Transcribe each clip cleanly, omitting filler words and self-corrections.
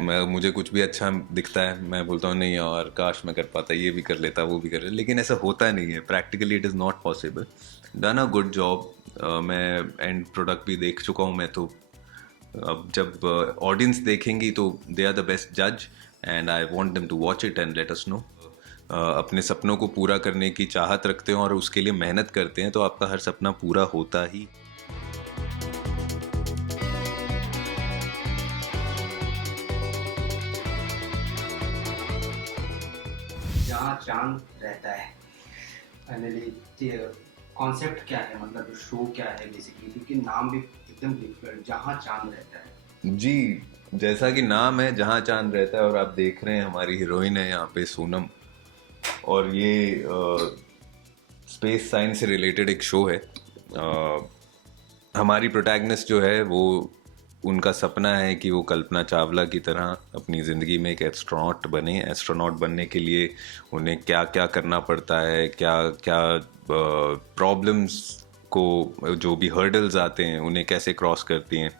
मुझे कुछ भी अच्छा दिखता है, मैं बोलता हूँ नहीं यार काश मैं कर पाता, ये भी कर लेता, वो भी कर लेता, लेकिन ऐसा होता नहीं है। Practically it is not possible. Done a good job. मैं एंड प्रोडक्ट भी देख चुका हूँ मैं तो। अब जब ऑडियंस देखेंगी तो दे आर द बेस्ट जज, and I want them to watch it and let us know. अपने सपनों को पूरा करने की चाहत रखते हैं और उसके लिए मेहनत करते हैं तो आपका हर सपना पूरा होता ही। जहाँ चांद रहता है फाइनली कॉन्सेप्ट क्या है, मतलब शो क्या है बेसिकली, क्योंकि नाम भी एकदम डिफरेंट, जहाँ चांद रहता है। जी, जैसा कि नाम है जहाँ चांद रहता है, और आप देख रहे हैं हमारी हीरोइन है यहाँ पे सोनम। और ये स्पेस साइंस से रिलेटेड एक शो है। हमारी प्रोटैगनिस्ट जो है वो, उनका सपना है कि वो कल्पना चावला की तरह अपनी ज़िंदगी में एक एस्ट्रोनॉट बने। एस्ट्रोनॉट बनने के लिए उन्हें क्या क्या करना पड़ता है, क्या क्या प्रॉब्लम्स को, जो भी हर्डल्स आते हैं उन्हें कैसे क्रॉस करती हैं।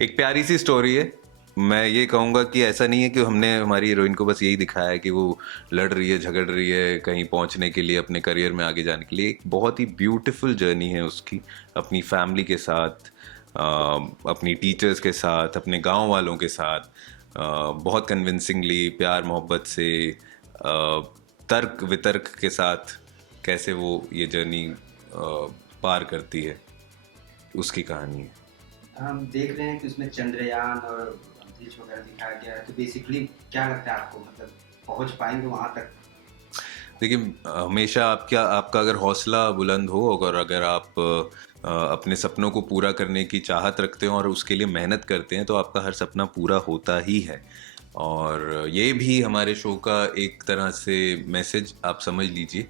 एक प्यारी सी स्टोरी है। मैं ये कहूँगा कि ऐसा नहीं है कि हमने हमारी हीरोइन को बस यही दिखाया है कि वो लड़ रही है, झगड़ रही है कहीं पहुँचने के लिए, अपने करियर में आगे जाने के लिए। एक बहुत ही ब्यूटीफुल जर्नी है उसकी, अपनी फैमिली के साथ, अपनी टीचर्स के साथ, अपने गांव वालों के साथ, बहुत कन्विंसिंगली प्यार मोहब्बत से, तर्क वितर्क के साथ कैसे वो ये जर्नी पार करती है, उसकी कहानी है। हम देख रहे हैं कि उसमें चंद्रयान और अंतरिक्ष वगैरह दिखाया गया है, तो बेसिकली क्या लगता है आपको, मतलब पहुंच पाएंगे वहां तक? देखिए, हमेशा आपका अगर हौसला बुलंद हो, अगर आप अपने सपनों को पूरा करने की चाहत रखते हो और उसके लिए मेहनत करते हैं तो आपका हर सपना पूरा होता ही है। और ये भी हमारे शो का एक तरह से मैसेज आप समझ लीजिए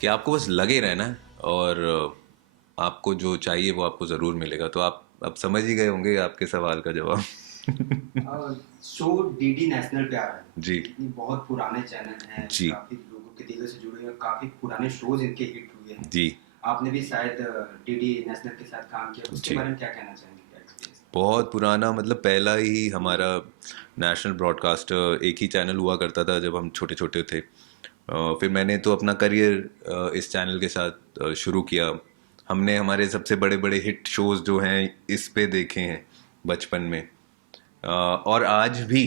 कि आपको बस लगे रहना है, और आपको जो चाहिए वो आपको ज़रूर मिलेगा। तो आप समझ ही गए होंगे आपके सवाल का जवाब। और शो डीडी नेशनल पे आ रहा है, जी। इतनी बहुत पुराने चैनल हैं, जी। काफी लोगों के दिलों से जुड़े हुए हैं, काफी पुराने शोज इनके हिट हुए हैं। जी। आपने भी शायद डीडी नेशनल के साथ काम किया, उसके जी, बारे में क्या कहना चाहेंगे, क्या एक्सपीरियंस? बहुत पुराना, मतलब पहला ही हमारा नेशनल ब्रॉडकास्टर एक ही चैनल हुआ करता था जब हम छोटे छोटे थे। फिर मैंने तो अपना करियर इस चैनल के साथ शुरू किया। हमने हमारे सबसे बड़े बड़े हिट शोज जो हैं इस पे देखे हैं बचपन में। और आज भी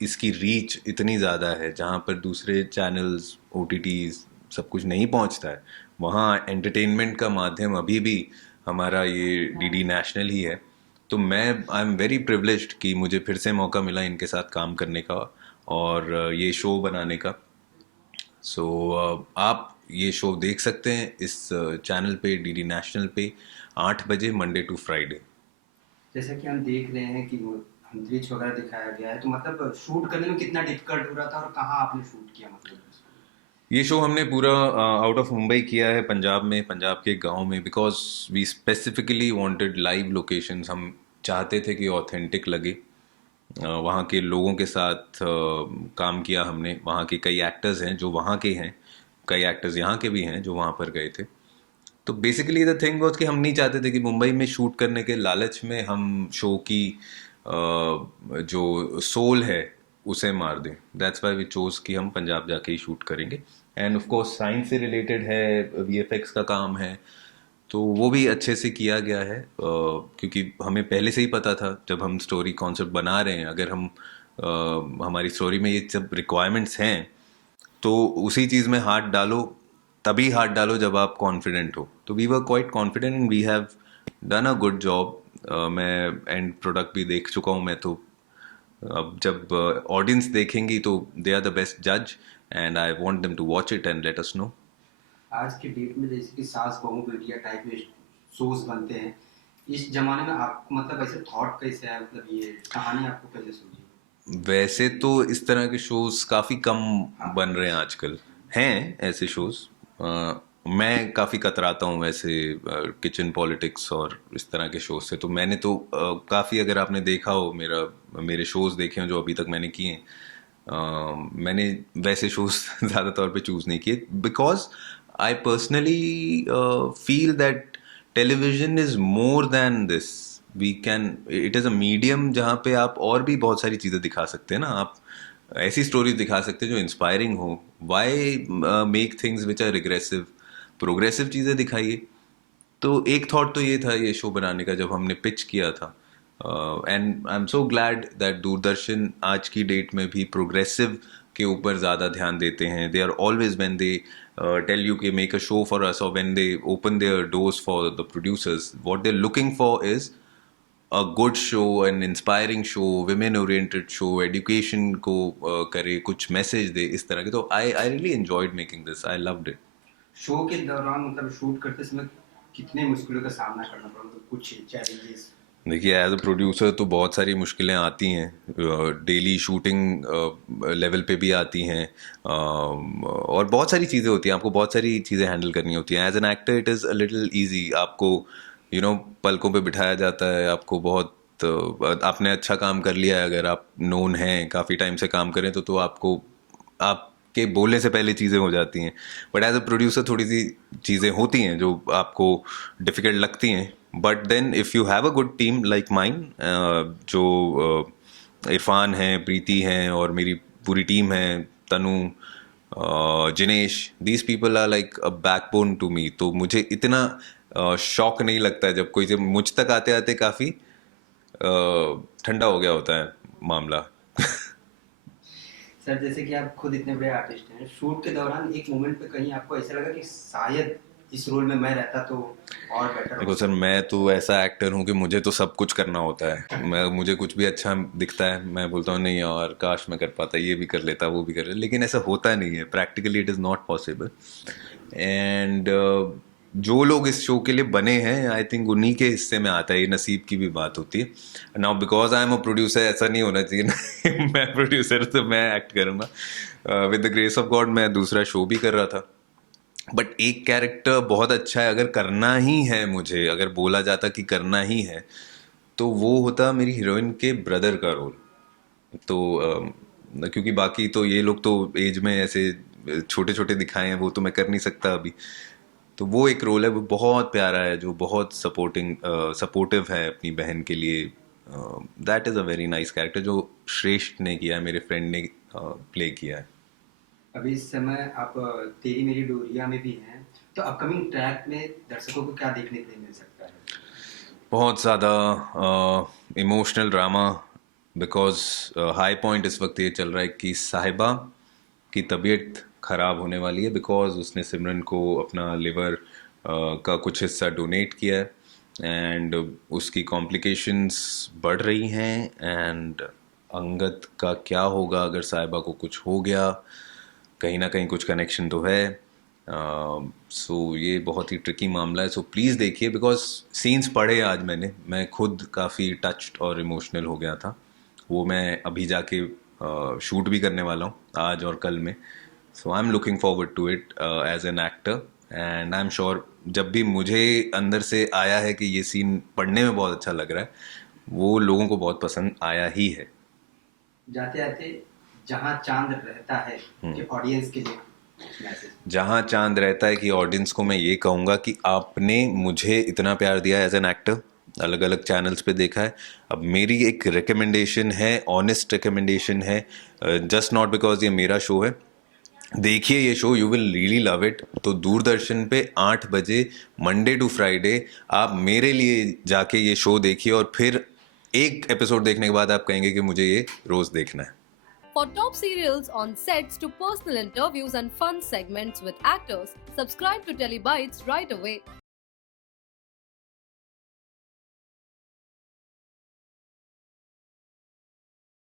इसकी रीच इतनी ज़्यादा है, जहाँ पर दूसरे चैनल्स, ओटीटीज सब कुछ नहीं पहुँचता है, वहाँ एंटरटेनमेंट का माध्यम अभी भी हमारा ये डीडी नेशनल ही है। तो मैं आई एम वेरी प्रिविलेज्ड कि मुझे फिर से मौका मिला इनके साथ काम करने का और ये शो बनाने का। सो आप ये शो देख सकते हैं इस चैनल पे, डीडी नेशनल पे, 8 बजे, मंडे टू फ्राइडे। जैसा कि हम देख रहे हैं कि वो अंतरिक्ष वगैरह दिखाया गया है, तो मतलब शूट करने में कितना डिफिकल्ट हो रहा था और कहाँ आपने शूट किया, मतलब इसको? ये शो हमने पूरा आउट ऑफ मुंबई किया है, पंजाब में, पंजाब के गांव में, because we specifically wanted live locations. हम चाहते थे कि ऑथेंटिक लगे। वहाँ के लोगों के साथ काम किया हमने। वहाँ के कई एक्टर्स हैं जो वहाँ के हैं, कई एक्टर्स यहाँ के भी हैं जो वहाँ पर गए थे। तो बेसिकली द थिंग वाज कि हम नहीं चाहते थे कि मुंबई में शूट करने के लालच में हम शो की जो सोल है उसे मार दें। दैट्स व्हाई वी चोज कि हम पंजाब जाके ही शूट करेंगे। एंड ऑफ कोर्स साइंस से रिलेटेड है, वीएफएक्स का काम है, तो वो भी अच्छे से किया गया है। क्योंकि हमें पहले से ही पता था जब हम स्टोरी कॉन्सेप्ट बना रहे हैं, अगर हम हमारी स्टोरी में ये सब रिक्वायरमेंट्स हैं तो उसी चीज़ में हाथ डालो, तभी हाथ डालो जब आप कॉन्फिडेंट हो। तो we were quite confident and we have done a good job. मैं एंड प्रोडक्ट भी देख चुका हूँ मैं तो। अब जब ऑडियंस देखेंगी तो दे आर द बेस्ट जज, and I want them to watch it and let us know. आज के डेट में जैसे कि सास बहू बेटिया टाइप में शोज बनते हैं, इस जमाने में आप मतलब ऐसे थॉट कैसे है, मतलब ये कहानी आपको कैसे सूझी? वैसे तो इस तरह के शोज काफ़ी कम हाँ। बन रहे हैं आजकल। हैं ऐसे शोज। मैं काफ़ी कतराता हूँ वैसे किचन पॉलिटिक्स और इस तरह के शोज से। तो मैंने तो काफ़ी, अगर आपने देखा हो मेरे शोज देखे हो जो अभी तक मैंने किए हैं, मैंने वैसे शोज ज़्यादा तौर पे चूज़ नहीं किए, because I personally feel that television is more than this. We can, it is a medium जहाँ पे आप और भी बहुत सारी चीज़ें दिखा सकते हैं ना, आप ऐसी स्टोरीज दिखा सकते हैं जो इंस्पायरिंग हो. Why make things which are regressive, progressive चीज़ें दिखाइए. तो एक थॉट तो ये था ये शो बनाने का जब हमने पिच किया था. And I am so glad that Doordarshan आज की डेट में भी प्रोग्रेसिव के ऊपर ज़्यादा ध्यान देते हैं. They are always when they tell you के make a show for us, और when they open their doors for the producers, what they are looking for is a good show, an inspiring show, women oriented show, education को करे, कुछ message दे, इस तरह के. तो I really enjoyed making this, I loved it. Show के दौरान मतलब शूट करते समय कितने मुश्किलों का सामना करना पड़ा, मतलब कुछ चैलेंजेस? देखिए, एज अ प्रोड्यूसर तो बहुत सारी मुश्किलें आती हैं, डेली शूटिंग लेवल पे भी आती हैं, और बहुत सारी चीज़ें होती हैं, आपको बहुत सारी चीज़ें हैंडल करनी होती हैं. As an actor it is a little easy, आपको पलकों पे बिठाया जाता है, आपको बहुत आपने अच्छा काम कर लिया है, अगर आप नोन हैं, काफ़ी टाइम से काम करें, तो आपको आपके बोलने से पहले चीज़ें हो जाती हैं. बट एज अ प्रोड्यूसर थोड़ी सी चीज़ें होती हैं जो आपको डिफ़िकल्ट लगती हैं. But then if you have a good team like mine, जो इरफान है, प्रीति हैं, और मेरी पूरी टीम है, Tanu, Jinesh, these people are like a backbone to me. तो मुझे इतना शॉक नहीं लगता है जब कोई, जब मुझ तक आते आते काफ़ी ठंडा हो गया होता है मामला. सर जैसे कि आप खुद इतने बड़े आर्टिस्ट हैं, शूट के दौरान एक मोमेंट पे कहीं आपको ऐसा लगा कि शायद इस रोल में मैं रहता तो और बेटर देखो हो? सर, मैं तो ऐसा एक्टर हूँ कि मुझे तो सब कुछ करना होता है. मुझे कुछ भी अच्छा दिखता है, मैं बोलता हूँ नहीं यार काश मैं कर पाता, ये भी कर लेता, वो भी कर लेता, लेकिन ऐसा होता नहीं है. Practically it is not possible. And जो लोग इस शो के लिए बने हैं, आई थिंक उन्हीं के हिस्से में आता है, ये नसीब की भी बात होती है. Now because I am a producer, ऐसा नहीं होना चाहिए ना मैं प्रोड्यूसर तो मैं एक्ट करूँगा. With the grace of God मैं दूसरा शो भी कर रहा था. बट एक कैरेक्टर बहुत अच्छा है, अगर करना ही है मुझे, अगर बोला जाता कि करना ही है, तो वो होता मेरी हीरोइन के ब्रदर का रोल. तो क्योंकि बाकी तो ये लोग तो एज में ऐसे छोटे छोटे दिखाए हैं, वो तो मैं कर नहीं सकता अभी. तो वो एक रोल है, वो बहुत प्यारा है, जो बहुत सपोर्टिव है अपनी बहन के लिए. That is a very nice character जो श्रेष्ठ ने किया है, मेरे फ्रेंड ने प्ले किया है. अभी इस समय आप तेरी मेरी डोरिया में भी हैं, तो अपकमिंग ट्रैक में दर्शकों को क्या देखने के लिए मिल सकता है? बहुत ज़्यादा emotional drama, because high point इस वक्त ये चल रहा है कि साहिबा की तबीयत ख़राब होने वाली है, बिकॉज उसने सिमरन को अपना लिवर का कुछ हिस्सा डोनेट किया है. एंड उसकी कॉम्प्लिकेशंस बढ़ रही हैं. एंड अंगद का क्या होगा अगर साहिबा को कुछ हो गया, कहीं ना कहीं कुछ कनेक्शन तो है. सो ये बहुत ही ट्रिकी मामला है. सो प्लीज़ देखिए, बिकॉज सीन्स पढ़े आज मैं खुद काफ़ी टच्ड और इमोशनल हो गया था. वो मैं अभी जाके शूट भी करने वाला हूँ आज और कल में. So I am looking forward to it as an actor. And I am sure जब भी मुझे अंदर से आया है कि ये सीन पढ़ने में बहुत अच्छा लग रहा है, वो लोगों को बहुत पसंद आया ही है. जाते जाते जहाँ चांद रहता है कि ऑडियंस के लिए मैसेज? जहाँ चांद रहता है कि ऑडियंस को मैं ये कहूँगा कि आपने मुझे इतना प्यार दिया एज एन एक्टर, अलग अलग चैनल्स पे देखा है. अब मेरी एक रिकमेंडेशन है, ऑनेस्ट रिकमेंडेशन है, जस्ट नॉट बिकॉज ये मेरा शो है. देखिए ये show, you will really love it. तो दूरदर्शन पे 8 बजे मंडे टू फ्राइडे आप मेरे लिए जाके ये शो देखिए, और फिर एक एपिसोड देखने के बाद आप कहेंगे कि मुझे ये रोज़ देखना है. For top serials on sets to personal interviews and fun segments with actors, subscribe to Telebytes right away.